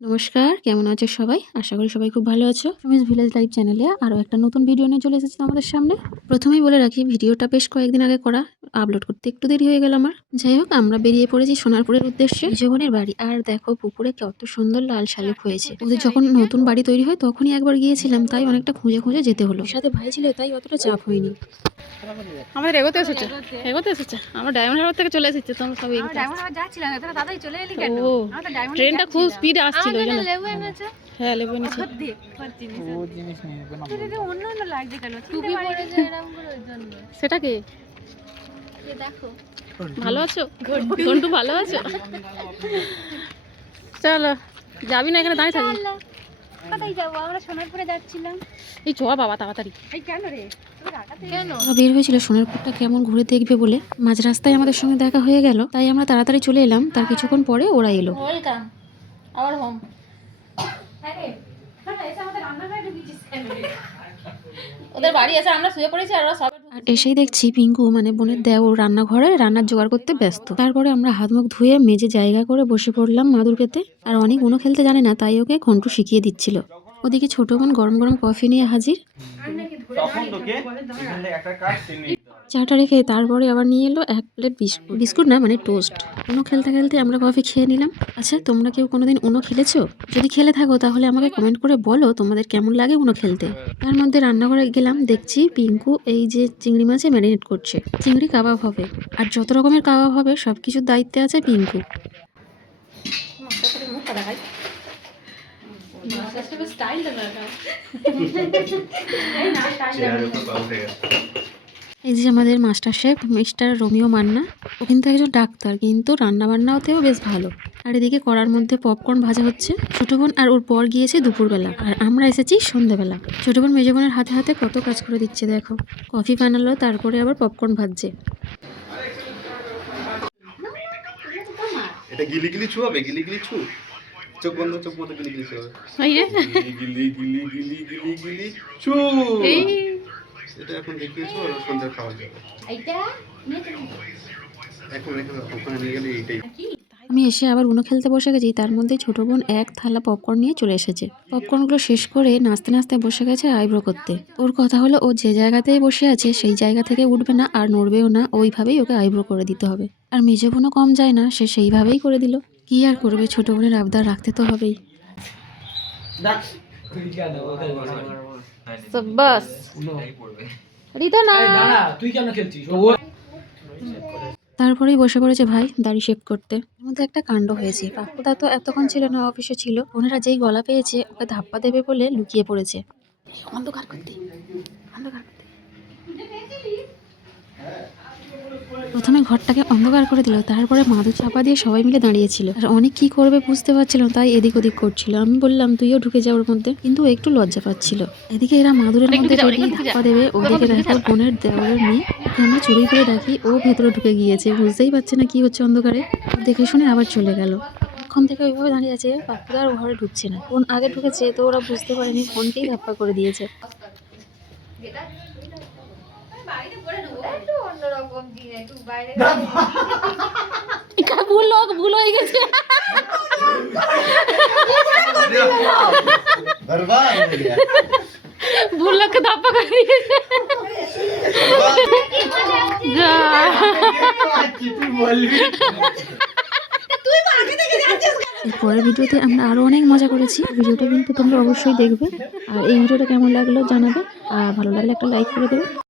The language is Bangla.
নমস্কার, কেমন আছো সবাই? আশা করি সবাই খুব ভালো আছো। সুমিস ভিলেজ লাইফ চ্যানেলে আরও একটা নতুন ভিডিও নিয়ে চলে এসেছি তোমাদের সামনে। প্রথমেই বলে রাখি, ভিডিওটা বেশ কয়েকদিন আগে করা, আপলোড করতে একটু দেরি হয়ে গেল আমার। যাই হোক, আমরা বেরিয়ে পড়েছি সোনারপুরের উদ্দেশ্যে, জীবনের বাড়ি। আর দেখো পুকুরে কত সুন্দর লাল শালিক হয়েছে। ওদের যখন নতুন বাড়ি তৈরি হয় তখনই একবার গিয়েছিলাম, তাই অনেকটা খুঁজে খুঁজে যেতে হলো। সাথে ভাই ছিল, তাই অতটা চাপ হয়নি। আমাদের এগোতে এসেছে আমরা ডায়মন্ড হারবার থেকে চলে এসেছি। তোমরা সব যাচ্ছিলাম না, দাদাই চলে এলি কেন? ও ট্রেনটা খুব স্পিডে আসছিল ওই জন্য। লেবু এনেছে। হ্যাঁ লেবু এনেছি। ও জিনিস নিবে না। অন্য অন্য লাগছে কেন? টুপি পরেছে এরকম করে ওই জন্য। সেটা কি? এই দেখো। ভালো আছো? ঘন্টু ভালো আছো? চলো, যাবি না এখানে দাঁড়িয়ে থাকবি? কোথায় যাবো? আমরা সোনারপুরে যাচ্ছিলাম। এই চ বাবা তাড়াতাড়ি। এই কেন রে? কেন? বের হয়েছিল সোনারপুরটা কেমন ঘুরে দেখবে বলে। মাঝ রাস্তায় আমাদের সঙ্গে দেখা হয়ে গেল, তাই আমরা তাড়াতাড়ি চলে এলাম। তার কিছুক্ষণ পরে ওরা এলো। Welcome our home. ওদের বাড়ি আছে, আমরা শুয়ে পড়েছি আর ওরা সব। আর এসেই দেখছি পিঙ্কু মানে বোনের দেওর রান্নাঘরে রান্নার জোগাড় করতে ব্যস্ত। তারপরে আমরা হাত মুখ ধুয়ে মেজে জায়গা করে বসে পড়লাম মাদুর পেতে। আর অনেক উনো খেলতে জানে না, তাই ওকে ঘন্টু শিখিয়ে দিচ্ছিল। ওদিকে ছোট বোন গরম গরম কফি নিয়ে হাজির। চাটা রেখে তারপরে আবার নিয়ে এলো এক প্লেট বিস্কুট। বিস্কুট না, মানে টোস্ট। উনো খেলতে খেলতে আমরা কফি খেয়ে নিলাম। আচ্ছা, তোমরা কেউ কোনোদিন উনো খেলেছো? যদি খেলে থাকো তাহলে আমাকে কমেন্ট করে বলো তোমাদের কেমন লাগে উনো খেলতে। তার মধ্যে রান্নাঘরে গেলাম, দেখছি পিঙ্কু এই যে চিংড়ি মাছে ম্যারিনেট করছে। চিংড়ি কাবাব হবে, আর যত রকমের কাবাব হবে সবকিছুর দায়িত্বে আছে পিঙ্কু। এই যে আমাদের master chef mister Romeo Manna. ও কিন্তু একজন ডাক্তার, কিন্তু রান্না বান্নাতেও বেশ ভালো। আর এদিকে কড়ার মধ্যে পপকর্ন ভাজা হচ্ছে। ছোট বোন আর ওর পর গিয়েছে দুপুরবেলা, আর আমরা এসেছি সন্ধ্যেবেলা। ছোট বোন মেজো বোনের হাতে হাতে কত কাজ করে দিচ্ছে দেখো। কফি বানালো, তারপরে আবার পপকর্ন ভাজছে। এটা গিলি গিলি ছু হবে, গিলি গিলি ছু। চোখ বন্ধ, চোখ বন্ধ, গিলি গিলি ছু হবে। এই রে গিলি গিলি গিলি গিলি গিলি ছু। এই এটা এখন দেখিয়েছো আর সন্ধ্যা খাওয়া যাবে। এইটা এখন ওখানে নিয়ে গেলে এইটাই। আমি এসে আবার উনো খেলতে বসে গেছি, তার মধ্যে ছোট বোন এক থালা পপকর্ন নিয়ে চলে এসেছে। পপকর্নগুলো শেষ করে নাচতে নাচতে বসে গেছে আইব্রো করতে। ওর কথা হলো ও যে জায়গাতেই বসে আছে সেই জায়গা থেকে উঠবে না আর নড়বেও না, ওইভাবেই ওকে আইব্রো করে দিতে হবে। আর মেজো বোনও কম যায় না, সে সেইভাবেই করে দিল। কি আর করবে, ছোট বোনের আবদার রাখতে তো হবেই। বাস রিতা না তুই কেন খেলছিস? তারপরেই বসে পড়েছে ভাই দাড়ি শেভ করতে। এর মধ্যে একটা কাণ্ড হয়েছে। পাপ্পুদা তো এতক্ষণ ছিল না, অফিসে ছিল। ওনারা যেই গলা পেয়েছে ওকে ধাপ্পা দেবে বলে লুকিয়ে পড়েছে অন্ধকার করতে। প্রথমে ঘরটাকে অন্ধকার করে দিল, তারপরে মাদুর চাপা দিয়ে সবাই মিলে দাঁড়িয়েছিল। আর অনেক কি করবে বুঝতে পারছিল, তাই এদিক ওদিক করছিল। আমি বললাম তুইও ঢুকে যা ওর মধ্যে, কিন্তু ও একটু লজ্জা পাচ্ছিল। এদিকে এরা মাদুরের মধ্যে ধাপ্পা দেবে, ওদিকে দেখো বোনের দেওয়ালের মেয়ে, ওকে আমরা চুরি করে ডাকি, ও ভেতরে ঢুকে গিয়েছে, বুঝতেই পারছে না কি হচ্ছে অন্ধকারে। দেখে শুনে আবার চলে গেল। এখন থেকে ওইভাবে দাঁড়িয়ে আছে, পাপ্পুদা আর ঘরে ঢুকছে না। ফোন আগে ঢুকেছে তো ওরা বুঝতে পারেনি, ফোনকেই ধাপ্পা করে দিয়েছে। ভুল হয়ে গেছে। ভুল লোককে ধাপ্পা করে দিয়েছে। পরের ভিডিওতে আমরা আরো অনেক মজা করেছি। ভিডিওটা কিন্তু তোমরা অবশ্যই দেখবে। আর এই ভিডিওটা কেমন লাগলো জানাবে, আর ভালো লাগলে একটা লাইক করে দেবে।